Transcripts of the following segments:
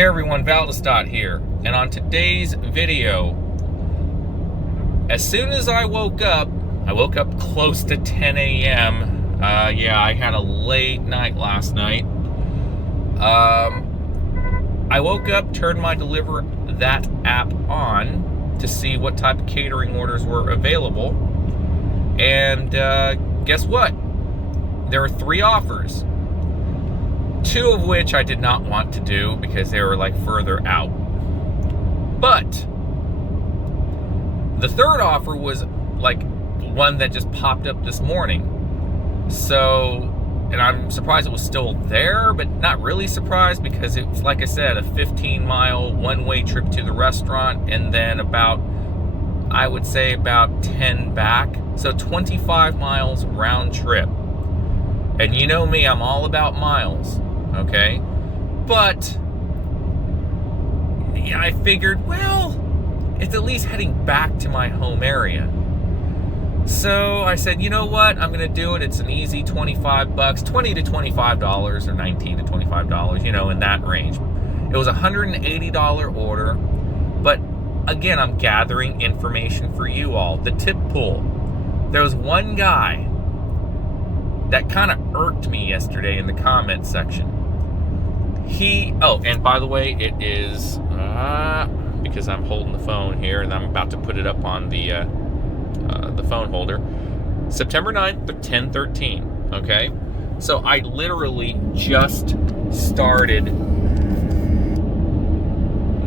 Hey everyone, DeliverThat here, and on today's video, as soon as I woke up close to 10 a.m. Yeah, I had a late night last night. I woke up, turned my DeliverThat app on to see what type of catering orders were available, and guess what? There were 3 offers. 2 of which I did not want to do because they were like further out. But the 3rd offer was like one that just popped up this morning. So, and I'm surprised it was still there, but not really surprised because it's, like I said, a 15-mile one-way trip to the restaurant and then about, I would say about 10 back. So 25 miles round trip. And you know me, I'm all about miles. Okay, but yeah, I figured, well, it's at least heading back to my home area. So I said, you know what, I'm gonna do it. It's an easy 25 bucks, $20 to $25, or $19 to $25, you know, in that range. It was a $180 order, but again, I'm gathering information for you all. The tip pool. There was one guy that kind of irked me yesterday in the comment section. And by the way, it is, because I'm holding the phone here and I'm about to put it up on the phone holder, September 9th at 10:13, okay? So I literally just started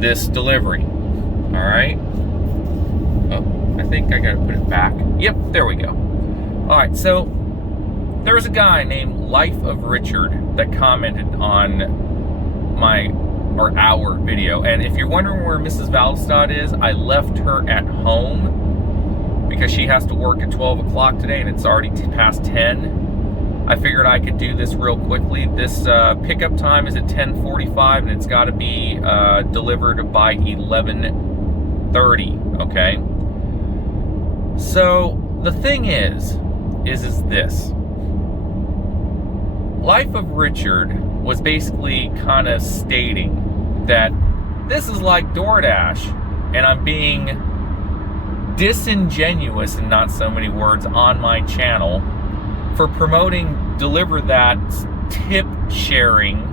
this delivery, all right? Oh, I think I gotta put it back. Yep, there we go. All right, so there was a guy named Life of Richard that commented on our video, and if you're wondering where Mrs. DeliverThat is, I left her at home because she has to work at 12 o'clock today and it's already past 10. I figured I could do this real quickly. This pickup time is at 10:45 and it's got to be delivered by 11:30, okay? So the thing is this. Life of Richard was basically kind of stating that this is like DoorDash, and I'm being disingenuous, in not so many words, on my channel for promoting DeliverThat's tip sharing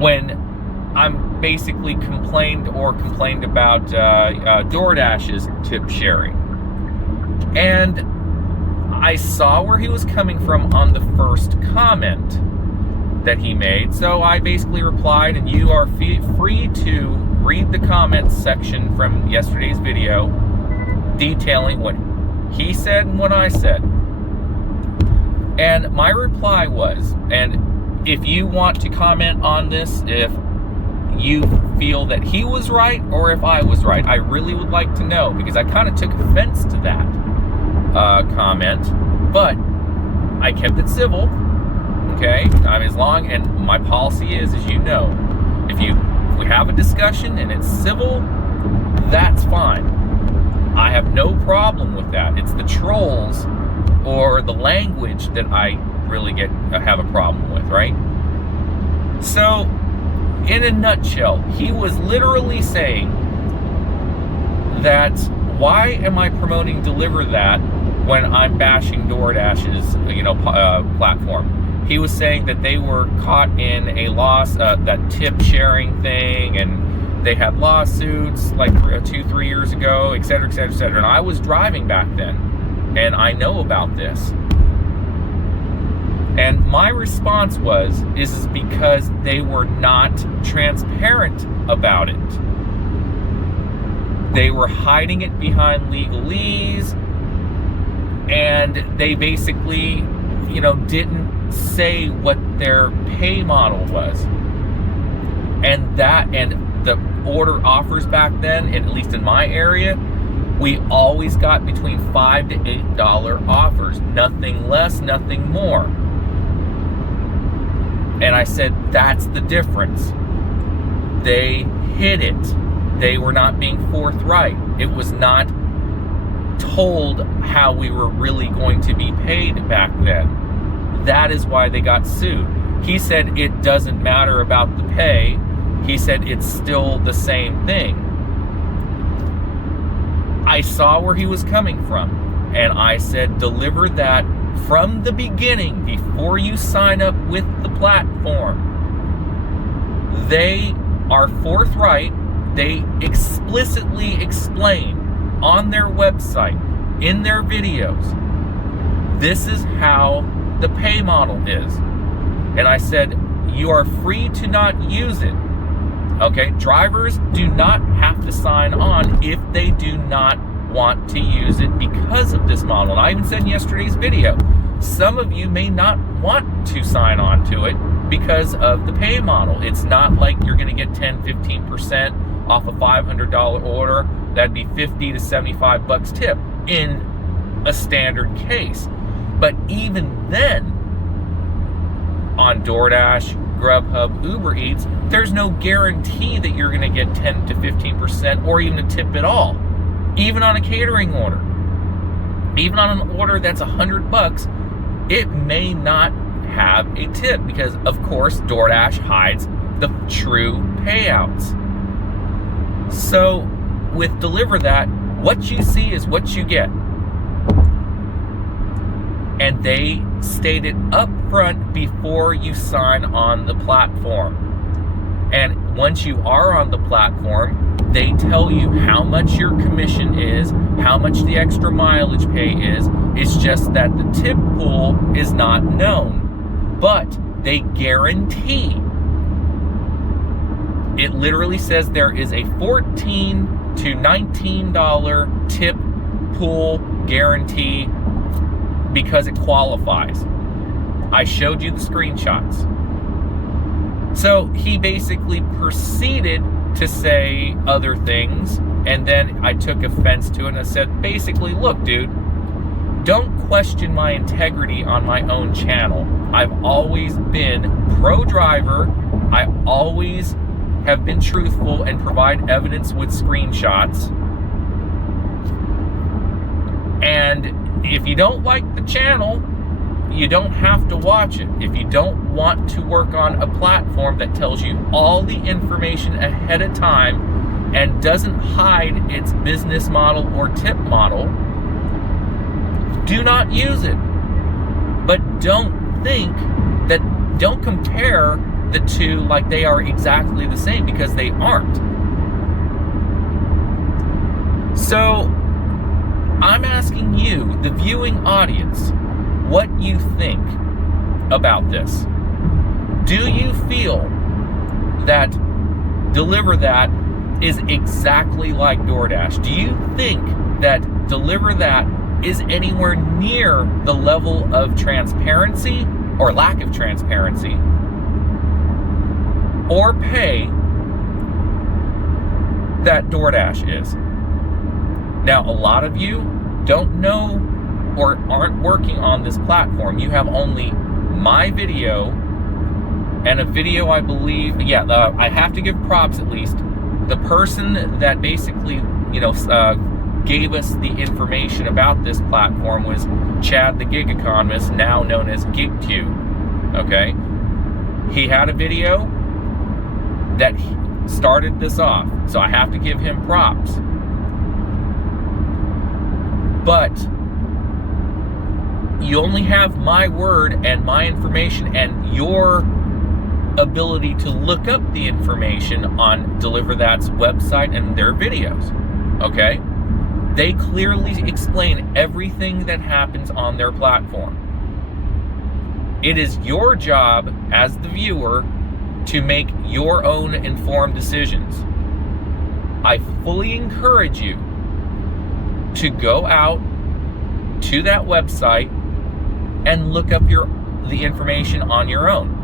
when I'm basically complained about DoorDash's tip sharing. And I saw where he was coming from on the first comment that he made, so I basically replied, and you are free to read the comments section from yesterday's video detailing what he said and what I said. And my reply was, and if you want to comment on this, if you feel that he was right or if I was right, I really would like to know, because I kind of took offense to that comment, but I kept it civil. Okay, as long, and my policy is, as you know, if we have a discussion and it's civil, that's fine. I have no problem with that. It's the trolls or the language that I really have a problem with, right? So, in a nutshell, he was literally saying that, why am I promoting DeliverThat when I'm bashing DoorDash's, platform? He was saying that they were caught in a that tip sharing thing, and they had lawsuits like 2-3 years ago, et cetera, et cetera, et cetera. And I was driving back then, and I know about this. And my response is because they were not transparent about it. They were hiding it behind legalese, and they basically, didn't say what their pay model was. And the order offers back then, at least in my area, we always got between $5 to $8 offers, nothing less, nothing more. And I said, that's the difference. They hid it. They were not being forthright. It was not told how we were really going to be paid back then. That is why they got sued. He said it doesn't matter about the pay He said it's still the same thing. I saw where he was coming from, and I said, DeliverThat from the beginning, before you sign up with the platform. They are forthright. They explicitly explain on their website, in their videos, this is how the pay model is. And I said, you are free to not use it. Okay, drivers do not have to sign on if they do not want to use it because of this model. And I even said in yesterday's video, some of you may not want to sign on to it because of the pay model. It's not like you're going to get 10-15% off a $500 order. That'd be 50 to 75 bucks tip in a standard case. But even then, on DoorDash, Grubhub, Uber Eats, there's no guarantee that you're going to get 10 to 15% or even a tip at all. Even on a catering order, even on an order that's $100, it may not have a tip because, of course, DoorDash hides the true payouts. So with DeliverThat, what you see is what you get. And they state it up front before you sign on the platform. And once you are on the platform, they tell you how much your commission is, how much the extra mileage pay is. It's just that the tip pool is not known. But they guarantee. It literally says there is a $14 to $19 tip pool guarantee because it qualifies. I showed you the screenshots. So he basically proceeded to say other things, and then I took offense to it and I said, basically, look, dude, don't question my integrity on my own channel. I've always been pro-driver. I always have been truthful and provide evidence with screenshots. And if you don't like the channel, you don't have to watch it. If you don't want to work on a platform that tells you all the information ahead of time and doesn't hide its business model or tip model, do not use it. But don't compare the two like they are exactly the same, because they aren't. So I'm asking you, the viewing audience, what you think about this. Do you feel that DeliverThat is exactly like DoorDash? Do you think that DeliverThat is anywhere near the level of transparency or lack of transparency or pay that DoorDash is? Now, a lot of you don't know or aren't working on this platform. You have only my video and a video, I believe, I have to give props at least. The person that basically, gave us the information about this platform was Chad the Gig Economist, now known as GigTube, okay? He had a video that started this off, so I have to give him props. But you only have my word and my information and your ability to look up the information on DeliverThat's website and their videos, okay? They clearly explain everything that happens on their platform. It is your job as the viewer to make your own informed decisions. I fully encourage you to go out to that website and look up the information on your own.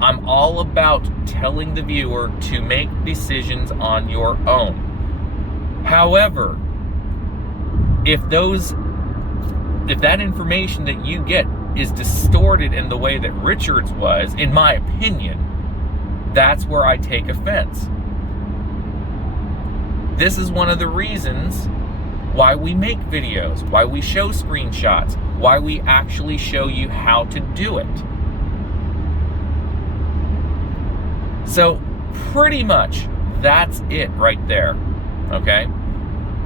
I'm all about telling the viewer to make decisions on your own. However, if that information that you get is distorted in the way that Richard's was, in my opinion, that's where I take offense. This is one of the reasons why we make videos, why we show screenshots, why we actually show you how to do it. So pretty much that's it right there, okay?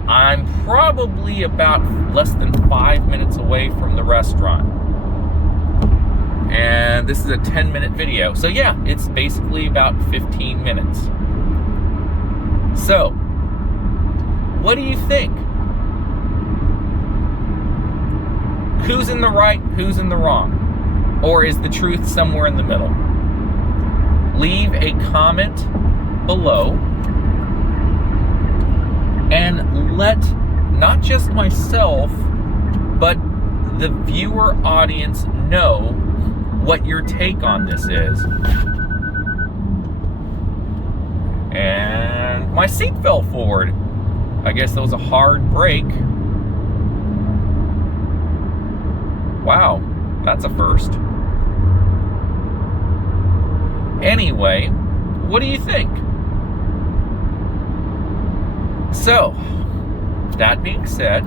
I'm probably about less than 5 minutes away from the restaurant. And this is a 10-minute video. So yeah, it's basically about 15 minutes. So, what do you think? Who's in the right, who's in the wrong? Or is the truth somewhere in the middle? Leave a comment below and let not just myself, but the viewer audience know what your take on this is. And my seat fell forward. I guess that was a hard break. Wow, that's a first. Anyway, what do you think? So, that being said,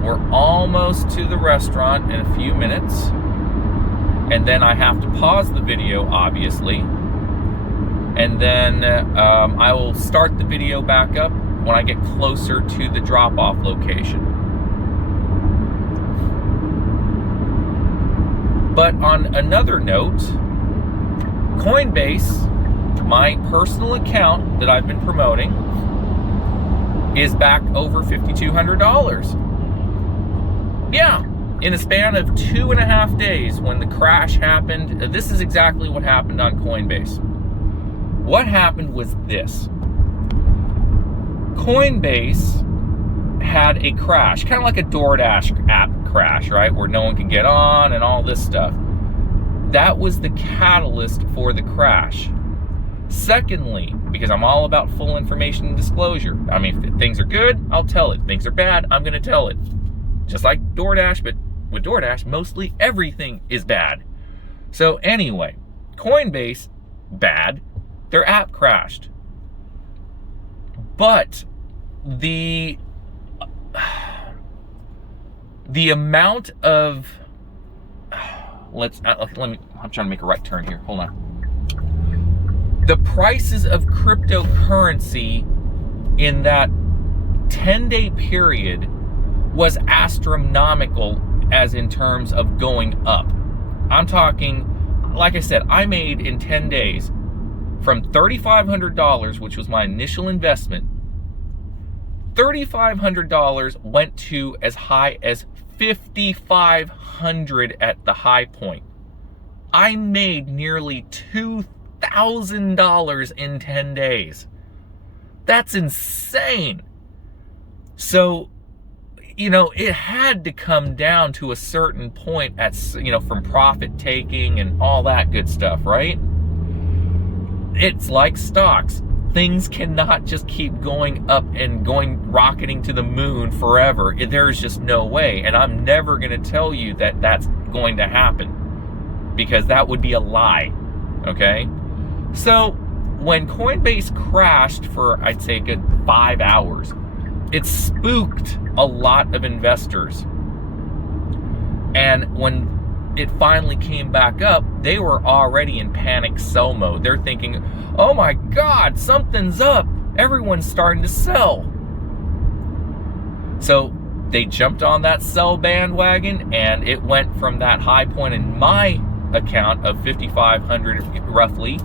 we're almost to the restaurant in a few minutes. And then I have to pause the video, obviously. And then I will start the video back up when I get closer to the drop-off location. But on another note, Coinbase, my personal account that I've been promoting, is back over $5,200. Yeah, in a span of 2.5 days when the crash happened. This is exactly what happened on Coinbase. What happened was this. Coinbase had a crash, kind of like a DoorDash app crash, right? Where no one can get on and all this stuff. That was the catalyst for the crash. Secondly, because I'm all about full information disclosure. I mean, if things are good, I'll tell it. If things are bad, I'm going to tell it. Just like DoorDash, but with DoorDash, mostly everything is bad. So anyway, Coinbase, bad. Their app crashed. But the amount of I'm trying to make a right turn here. Hold on. The prices of cryptocurrency in that 10-day period was astronomical, as in terms of going up. I'm talking, like I said, I made in 10 days from $3,500, which was my initial investment. $3,500 went to as high as $5,500 at the high point. I made nearly $2,000 in 10 days. That's insane. So, you know, it had to come down to a certain point at, you know, from profit taking and all that good stuff, right? It's like stocks. Things cannot just keep going up and rocketing to the moon forever. There's just no way. And I'm never going to tell you that that's going to happen, because that would be a lie. Okay? So when Coinbase crashed for, I'd say, a good 5 hours, it spooked a lot of investors. And when it finally came back up, they were already in panic sell mode. They're thinking, oh my God, something's up. Everyone's starting to sell. So they jumped on that sell bandwagon, and it went from that high point in my account of $5,500 roughly,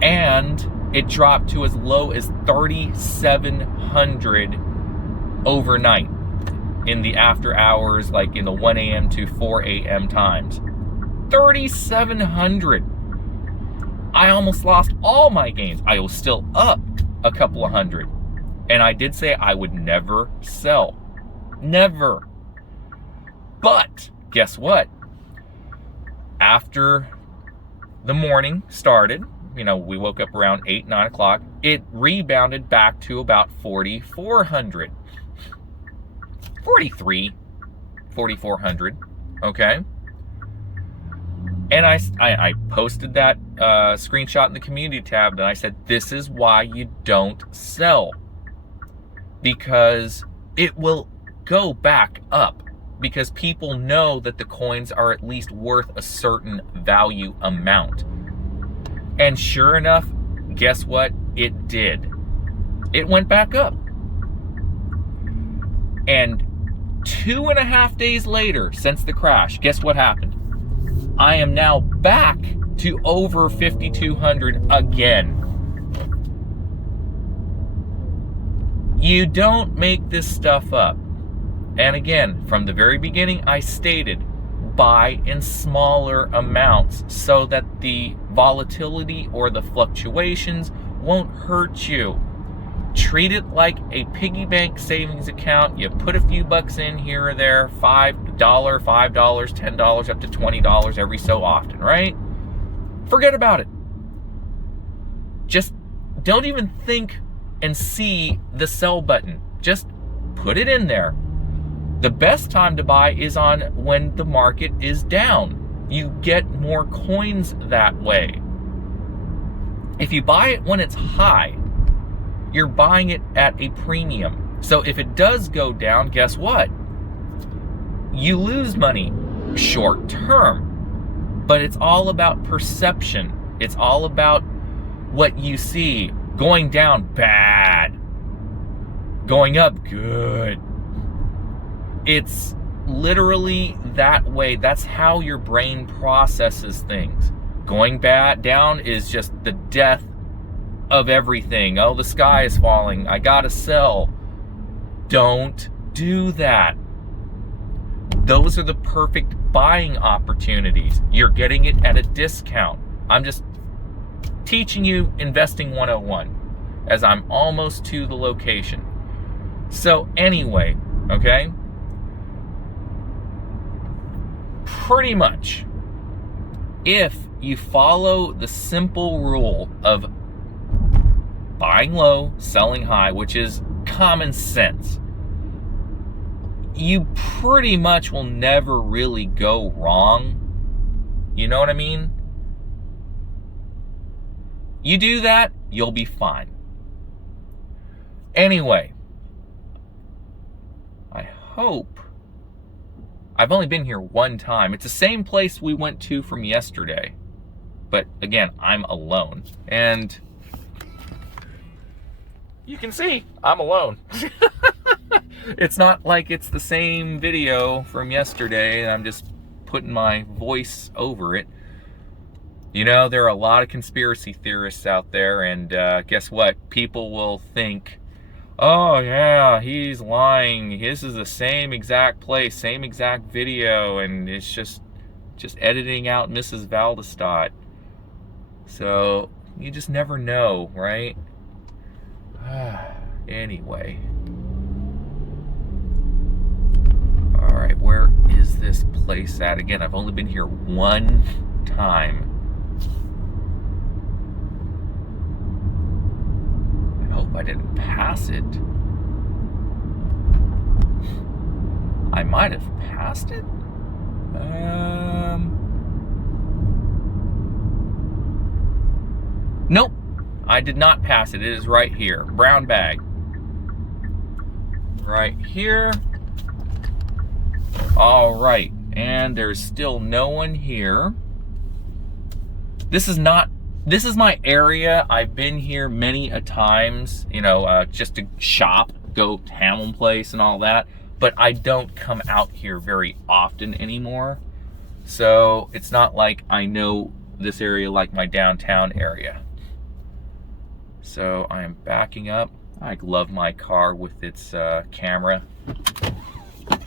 and it dropped to as low as $3,700 overnight in the after hours, like in the 1 a.m. to 4 a.m. times. $3,700. I almost lost all my gains. I was still up a couple of hundred. And I did say I would never sell. Never. But guess what? After the morning started, you know, we woke up around 8, 9 o'clock, it rebounded back to about 4,400. 4,400, okay? And I posted that screenshot in the community tab, and I said, this is why you don't sell. Because it will go back up. Because people know that the coins are at least worth a certain value amount. And sure enough, guess what? It did. It went back up. And 2.5 days later, since the crash, guess what happened? I am now back to over 5,200 again. You don't make this stuff up. And again, from the very beginning, I stated, buy in smaller amounts so that the volatility or the fluctuations won't hurt you. Treat it like a piggy bank savings account. You put a few bucks in here or there, $5, $10, up to $20 every so often, right? Forget about it. Just don't even think and see the sell button. Just put it in there. The best time to buy is on when the market is down. You get more coins that way. If you buy it when it's high, you're buying it at a premium. So if it does go down, guess what? You lose money short term. But it's all about perception. It's all about what you see. Going down, bad. Going up, good. It's literally that way. That's how your brain processes things. Going down is just the death of everything. Oh, the sky is falling. I gotta sell. Don't do that. Those are the perfect buying opportunities. You're getting it at a discount. I'm just teaching you investing 101 as I'm almost to the location. So anyway, okay? Pretty much, if you follow the simple rule of buying low, selling high, which is common sense, you pretty much will never really go wrong. You know what I mean? You do that, you'll be fine. Anyway, I hope. I've only been here one time. It's the same place we went to from yesterday. But again, I'm alone. And you can see I'm alone. It's not like it's the same video from yesterday and I'm just putting my voice over it. You know, there are a lot of conspiracy theorists out there, and guess what? People will think, oh yeah, he's lying. This is the same exact place, same exact video, and it's just editing out Mrs. Valdestott. So you just never know, right? Anyway. All right, where is this place at? Again, I've only been here one time. I hope I didn't pass it. I might have passed it. Nope, I did not pass it. It is right here. Brown bag. Right here. All right, and there's still no one here. This is my area. I've been here many a times, you know, just to shop, go to Hamilton Place and all that, but I don't come out here very often anymore. So it's not like I know this area like my downtown area. So I am backing up. I love my car with its camera,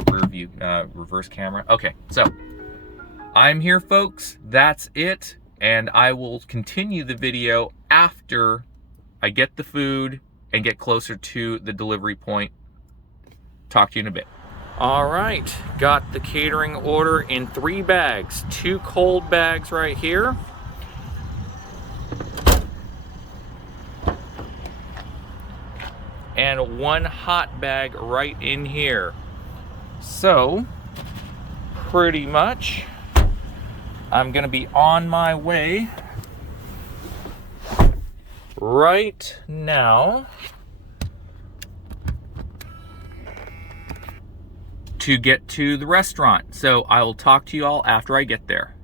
rear view, reverse camera. Okay, so I'm here, folks. That's it. And I will continue the video after I get the food and get closer to the delivery point. Talk to you in a bit. All right, got the catering order in 3 bags. 2 cold bags right here. And 1 hot bag right in here. So, pretty much, I'm gonna be on my way right now to get to the restaurant. So I will talk to you all after I get there.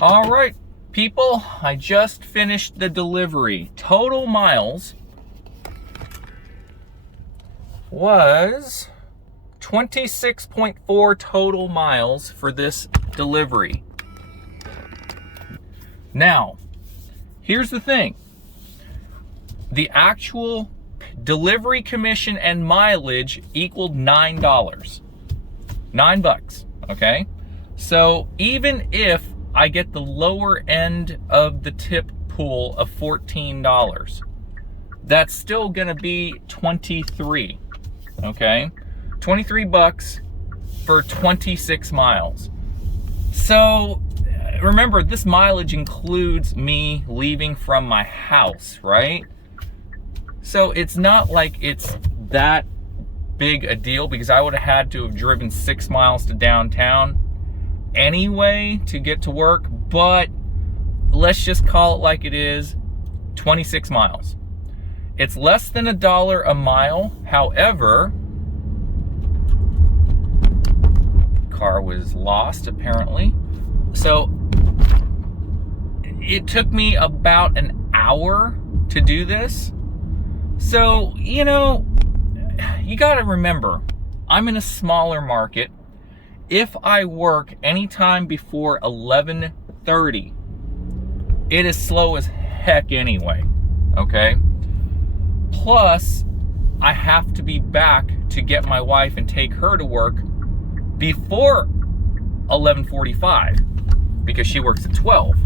All right, people, I just finished the delivery. Total miles was 26.4 total miles for this delivery. Now, here's the thing. The actual delivery commission and mileage equaled $9. $9, okay? So even if I get the lower end of the tip pool of $14, that's still gonna be 23, okay? 23 bucks for 26 miles. So remember, this mileage includes me leaving from my house, right? So it's not like it's that big a deal, because I would have had to have driven 6 miles to downtown anyway to get to work, but let's just call it like it is, 26 miles. It's less than $1 a mile. However, car was lost apparently. So it took me about an hour to do this. So, you know, you gotta remember, I'm in a smaller market. If I work anytime before 11:30, it is slow as heck anyway, okay? Plus, I have to be back to get my wife and take her to work before 11:45 because she works at 12.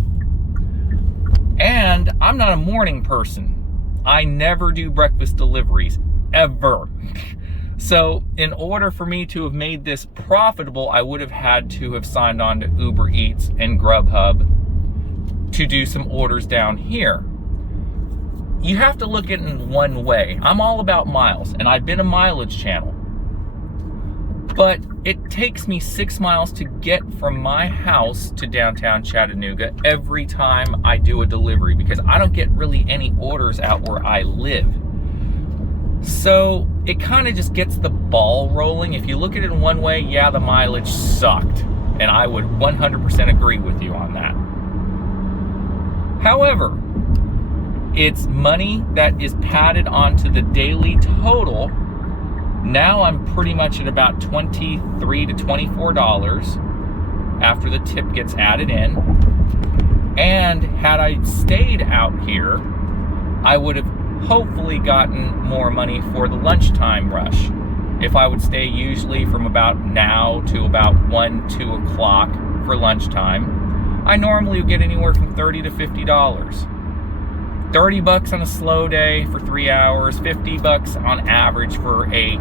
And I'm not a morning person. I never do breakfast deliveries, ever. So in order for me to have made this profitable, I would have had to have signed on to Uber Eats and Grubhub to do some orders down here. You have to look at it in one way. I'm all about miles, and I've been a mileage channel. But it takes me 6 miles to get from my house to downtown Chattanooga every time I do a delivery, because I don't get really any orders out where I live. So it kind of just gets the ball rolling. If you look at it in one way, yeah, the mileage sucked. And I would 100% agree with you on that. However, it's money that is padded onto the daily total. Now I'm pretty much at about $23 to $24 after the tip gets added in. And had I stayed out here, I would have hopefully gotten more money for the lunchtime rush. If I would stay usually from about now to about 1, 2 o'clock for lunchtime, I normally would get anywhere from $30 to $50. 30 bucks on a slow day for 3 hours, 50 bucks on average for a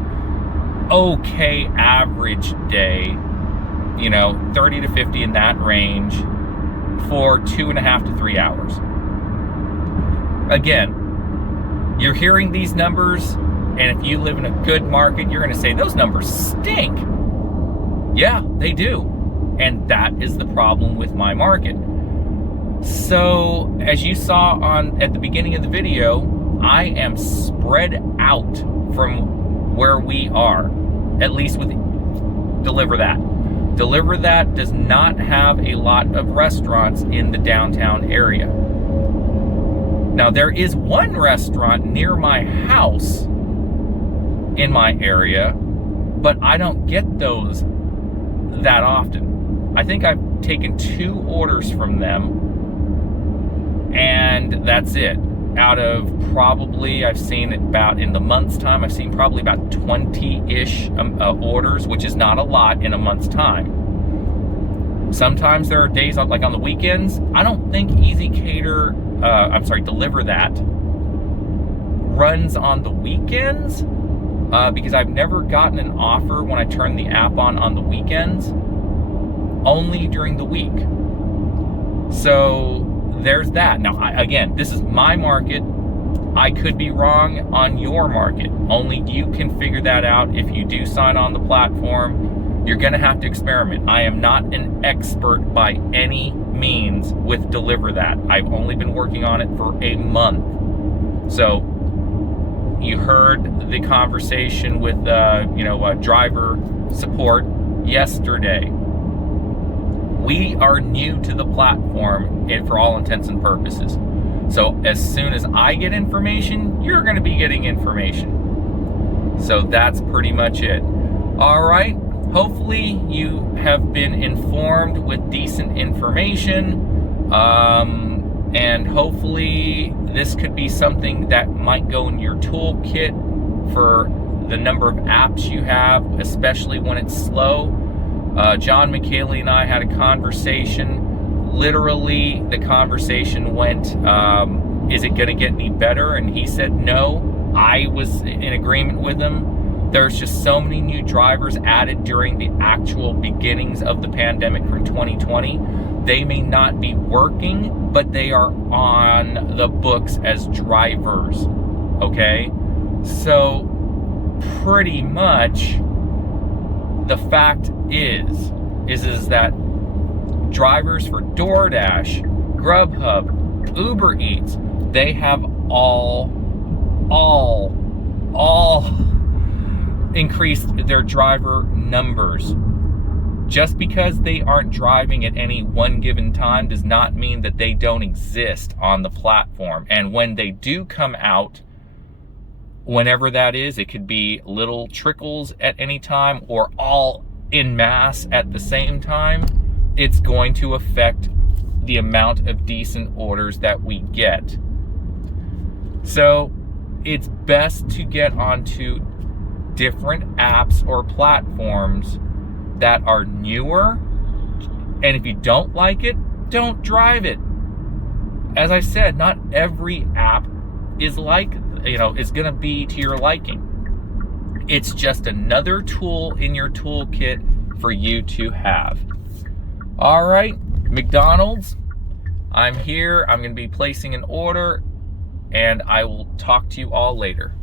okay average day, you know, 30 to 50 in that range for 2.5 to 3 hours. Again, you're hearing these numbers, and if you live in a good market, you're gonna say, those numbers stink. Yeah, they do. And that is the problem with my market. So, as you saw at the beginning of the video, I am spread out from where we are, at least with DeliverThat. DeliverThat does not have a lot of restaurants in the downtown area. Now, there is one restaurant near my house in my area, but I don't get those that often. I think I've taken 2 orders from them, and that's it. Out of probably, I've seen about, in the month's time, I've seen probably about 20-ish orders, which is not a lot in a month's time. Sometimes there are days, like on the weekends, I don't think DeliverThat runs on the weekends, because I've never gotten an offer when I turn the app on the weekends, only during the week. So there's that. Now, again, this is my market. I could be wrong on your market. Only you can figure that out. If you do sign on the platform, you're gonna have to experiment. I am not an expert by any means with DeliverThat. I've only been working on it for a month. So you heard the conversation with driver support yesterday. We are new to the platform for all intents and purposes. So as soon as I get information, you're going to be getting information. So that's pretty much it. All right. Hopefully you have been informed with decent information. And hopefully this could be something that might go in your toolkit for the number of apps you have, especially when it's slow. John McKaylee and I had a conversation. Literally, the conversation went, is it going to get any better? And he said no. I was in agreement with him. There's just so many new drivers added during the actual beginnings of the pandemic from 2020. They may not be working, but they are on the books as drivers, okay? So pretty much the fact is that drivers for DoorDash, Grubhub, Uber Eats, they have all increased their driver numbers. Just because they aren't driving at any one given time does not mean that they don't exist on the platform. And when they do come out, whenever that is, it could be little trickles at any time or all en masse at the same time. It's going to affect the amount of decent orders that we get. So it's best to get onto different apps or platforms that are newer. And if you don't like it, don't drive it. As I said, not every app is is going to be to your liking. It's just another tool in your toolkit for you to have. All right, McDonald's, I'm here. I'm going to be placing an order, and I will talk to you all later.